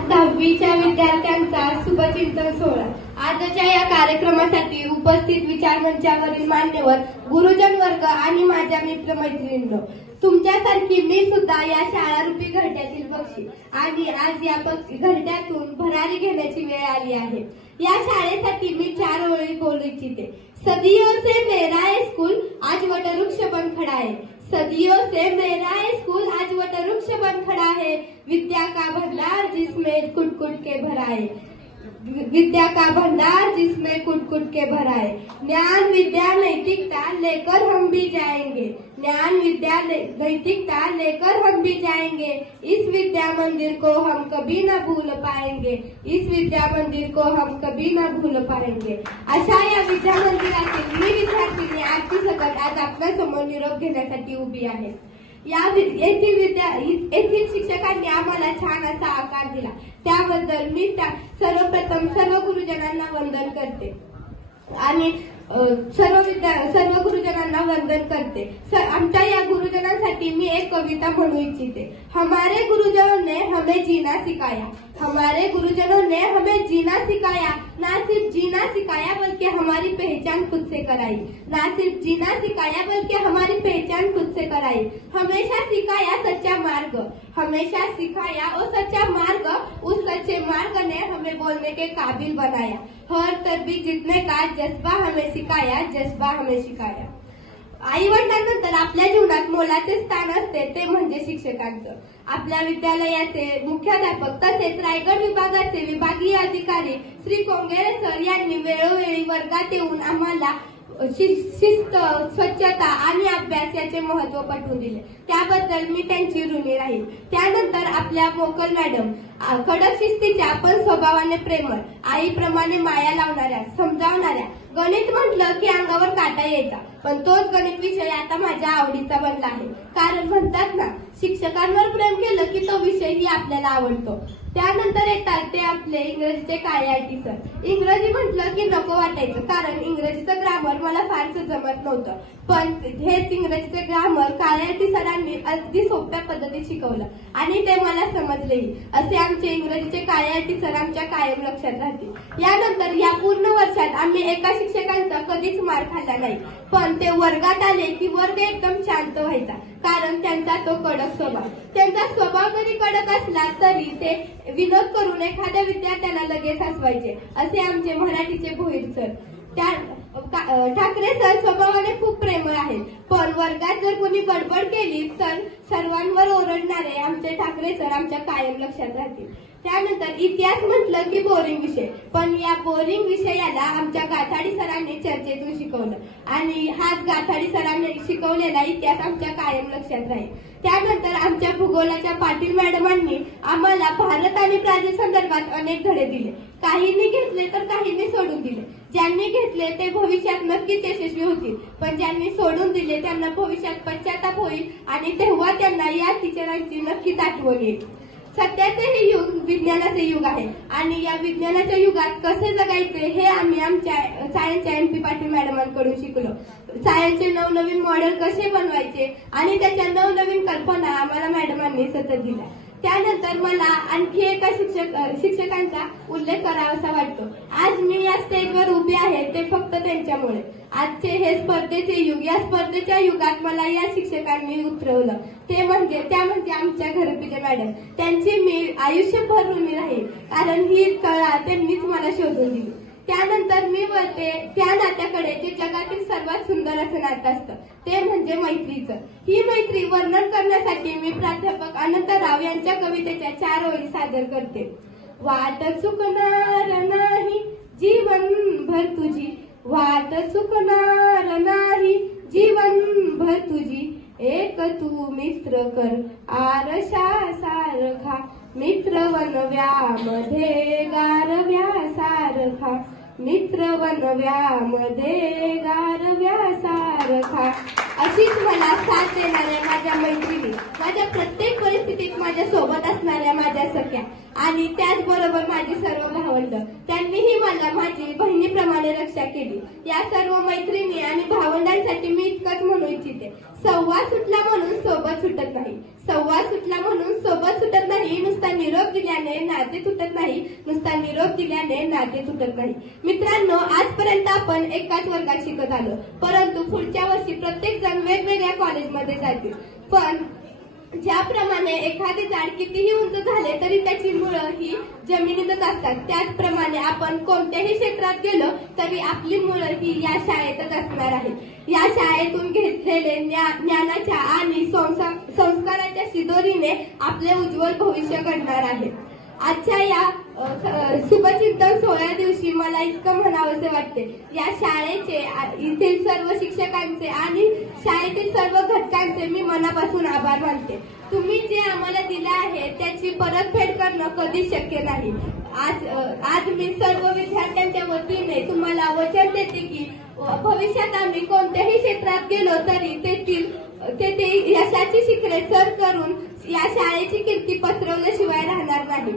आज 10वीच्या विद्यार्थ्यांचा शुभचिंतन सोहळा। आजच्या या कार्यक्रमासाठी उपस्थित विचारमंचावरील मान्यवर, गुरुजन वर्ग आणि माझ्या मित्रमैत्रिणींनो, तुमच्यासारखी मी सुद्धा या शाळारूपी घरट्यातील पक्षी आणि आज या घरट्यातून भरारी घेण्याची वेळ आली आहे। या शाळेसाठी मी 4 ओळी बोलू इच्छिते। सदियों से मेरा ये स्कूल आज वटवृक्ष बन खड़ा है। सदियों से मेरा ये स्कूल आज वटवृक्ष बन खड़ा है। विद्या का भंडार जिसमें कुट कुट के भरा है। विद्या का भंडार जिसमें कुट कुट के भरा है। ज्ञान विद्या नैतिकता लेकर हम भी जाएंगे। ज्ञान विद्या नैतिकता लेकर हम भी जाएंगे। इस विद्या मंदिर को हम कभी न भूल पाएंगे। इस विद्या मंदिर को हम कभी न भूल पाएंगे। अशा या विद्या मंदिरातील मी विद्यार्थिनी आरती सकट आज आपल्या समोर निरोप घेण्यासाठी उभी आहे। येथील शिक्षकांनी आम्हाला छान असा आकार दिला, त्याबद्दल मी सर्वप्रथम सर्व गुरुजनांना वंदन करते आणि सर्व गुरुजनांना वंदन करते। आमच्या या गुरुजनांसाठी मी एक कविता म्हणू इच्छिते। हमारे गुरुजनों ने हमें जीना सिखाया। हमारे गुरुजनों ने हमें जीना सिखाया। ना सिर्फ जीना सिखाया बल्कि हमारी पहचान खुद से कराई। ना सिर्फ जीना सिखाया बल्कि हमारी पहचान खुद से कराई। हमेशा सिखाया सच्चा मार्ग। हमेशा सिखाया और सच्चा मार्ग। उस सच्चे मार्ग ने हमें बोलने के काबिल बनाया। हर तरबी जितने का जज्बा हमें सिखाया। जज्बा हमें सिखाया। आई वडिलांनंतर आपल्या जीवनात मोलाचे स्थान असते ते म्हणजे शिक्षकांचं। आपल्या विद्यालयाचे मुख्याध्यापक तसेच रायगड विभागाचे विभागीय अधिकारी श्री कोंगेरे सर यांनी वेळोवेळी वर्गात येऊन आम्हाला शिस्त, स्वच्छता आणि अभ्यास याचे महत्त्व पटवून दिले, त्याबद्दल मी त्यांची ऋणी राहील। त्यानंतर आपल्या मोकल मॅडम कडक शिस्तीच्या पण स्वभावाने प्रेमळ, आईप्रमाणे माया लावणाऱ्या, समजावणाऱ्या। गणित म्हटलं की अंगावर काटा यायचा, पण तोच गणित विषय आता माझ्या आवडीचा बनला आहे। कारण म्हणतात ना, शिक्षकांवर प्रेम केलं की तो विषयही आपल्याला आवडतो। त्यानंतर येतात ते आपले इंग्रजीचे काळ्याटी सर। इंग्रजी म्हटलं की नको वाटायचं, कारण इंग्रजीचं ग्रामर मला फारसं जमत नव्हतं, पण हेच इंग्रजीचे ग्रामर काळ्याटी सरांनी अगदी सोप्या पद्धतीत शिकवलं आणि ते मला समजलेही। असे आमचे इंग्रजीचे काळ्याटी सर आमच्या कायम लक्षात राहतील। यानंतर या पूर्ण वर्षात आम्ही एका शिक्षकांचा कधीच मार खाल्ला नाही, पण ते वर्गात आले की वर्ग एकदम शांत व्हायचा, कारण त्यांचा तो कडक स्वभाव। त्यांचा स्वभाव जरी कडक असला तरी ते विनोद करून एखाद्या विद्यार्थ्याला लगेच हसवायचे। असे आमचे मराठीचे भोईर सर। ठाकरे सर स्वभावाने खूप प्रेमळ आहेत, पण वर्गात जर कोणी बडबड केली तर सर्वांवर ओरडणारे आमचे ठाकरे सर आमच्या कायम लक्षात राहतील। त्यानंतर इतिहास म्हटलं की बोरिंग विषय, पण या बोरिंग विषयाला आमच्या गाथाडी सरांनी चर्चेतून शिकवलं आणि हाच गाथाडी सरांनी शिकवलेला इतिहास आमच्या कायम लक्षात राहील। त्यानंतर आमच्या भूगोलाच्या पाटील मॅडमांनी आम्हाला भारत आणि ब्राझील संदर्भात अनेक धडे दिले। काहींनी घेतले तर काहींनी सोडून दिले। ज्यांनी घेतले ते भविष्यात नक्कीच यशस्वी होतील, पण ज्यांनी सोडून दिले त्यांना भविष्यात पश्चाताप होईल आणि तेव्हा त्यांना या टीचरांची नक्कीच आठवण येईल। सध्याचे हे युग विज्ञानाचे युग आहे आणि या विज्ञानाच्या युगात कसे जगायचे हे आम्ही आमच्या सायन्सच्या MP पाटील मॅडमांकडून शिकलो। सायन्सचे नवनवीन मॉडेल कसे बनवायचे आणि त्याच्या नवनवीन कल्पना आम्हाला मॅडमांनी सतत दिल्या। त्यानंतर मला आणखी एका शिक्षकांचा उल्लेख करावासा वाटतो। आज मी या स्टेजवर उभी आहे ते फक्त त्यांच्यामुळे। आजचे हे स्पर्धेचे युग, या स्पर्धेच्या युगात मला या शिक्षकांनी उतरवलं, त्या म्हणजे आमच्या घरपीचे मॅडम। त्यांची मी आयुष्यभर ऋणी राहील, कारण ही कळा त्यांनीच मला शोधून दिली। त्यानंतर मी वळते त्या नात्याकडे जे जगातील सर्वात सुंदर असं नातं असतं, ते म्हणजे मैत्रीचं। ही मैत्री वर्णन करण्यासाठी मी प्राध्यापक अनंतराव यांच्या कवितेच्या 4 ओळी सादर करते। वाट चुकणार नाही जीवनभर तुझी। वाट चुकणार नाही जीवनभर तुझी। एक तू मित्र कर आरशासारखा। मित्र वनव्यामध्ये गारव्यासारखा। मित्र वनव्यामध्ये गारव्यासारखा। अशीच मला साथ देणाऱ्या माझ्या मैत्रिणी, माझ्या प्रत्येक परिस्थितीत माझ्या सोबत असणाऱ्या माझ्या सख्या आणि त्याचबरोबर माझी सर्व भावंड, त्यांनीही मला माझी बहिणीप्रमाणे रक्षा केली। या सर्व मैत्रिणी आणि भावंडांसाठी मी इतकंच म्हणू इच्छिते, संवाद सुटला म्हणून सोबत सुटत नाही. संवाद सुटला म्हणून सोबत सुटत नाही. नुसता निरोप दिल्याने नाते तुटत नाही. नुसता निरोप दिल्याने नाते तुटत नाही. मित्रांनो, आजपर्यंत आपण एकाच वर्गात शिकत आलो, परंतु पुढच्या वर्षी प्रत्येक जण वेगवेगळ्या कॉलेजमध्ये जातील. पण ज्याप्रमाणे एखादे झाड कितीही उंच झाले तरी त्याची मुळं ही जमिनीतच असतात, त्याचप्रमाणे आपण कोणत्याही क्षेत्रात गेलो तरी आपली मुळं ही या शाळेतच असणार आहेत. या शाळेतून घेतलेले ज्ञानाच्या आणि संस्काराच्या शिदोरीने आपले उज्ज्वल भविष्य घडणार आहे. आजच्या या शुभचिंतन सोहळ्या दिवशी मला इतकं म्हणावंसे वाटते, या शाळेचे, येथील सर्व शिक्षकांचे आणि शाळेतील सर्व घटकांचे मी मनापासून आभार मानते. तुम्ही जे आम्हाला दिले आहे त्याची परतफेड करणं कधीच शक्य नाही. आज मी सर्व विद्यार्थ्यांच्या वतीने तुम्हाला वचन देते की भविष्यात आम्ही कोणत्याही क्षेत्रात गेलो तरी तेथे यशाची शिखरे सर करून या शाळेची कीर्ती पसरवल्याशिवाय राहणार नाही.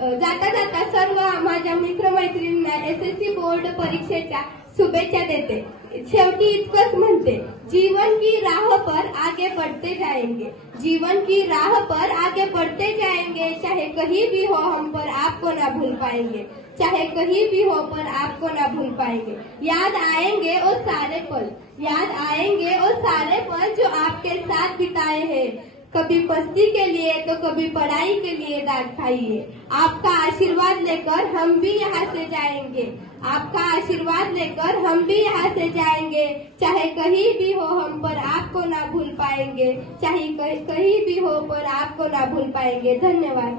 जाता जाता सर्व माझ्या मित्रमैत्रिणींना SSC बोर्ड परीक्षेच्या शुभेच्छा देते. शेवटी इतकंच म्हणते, जीवन की राह पर आगे बढ़ते जाएंगे. जीवन की राह पर आगे बढ़ते जाएंगे. चाहे कहीं भी हो हम पर आपको ना भूल पाएंगे. चाहे कहीं भी हो पर आपको ना भूल पाएंगे. याद आएंगे वो सारे पल. याद आएंगे वो सारे पल जो आपके साथ बिताए हैं. कभी मस्ती के लिए तो कभी पढ़ाई के लिए डांट खाइए. आपका आशीर्वाद लेकर हम भी यहाँ से जाएंगे. आपका आशीर्वाद लेकर हम भी यहाँ से जाएंगे. चाहे कहीं भी हो हम पर आपको ना भूल पाएंगे. चाहे कहीं भी हो पर आपको ना भूल पाएंगे. धन्यवाद.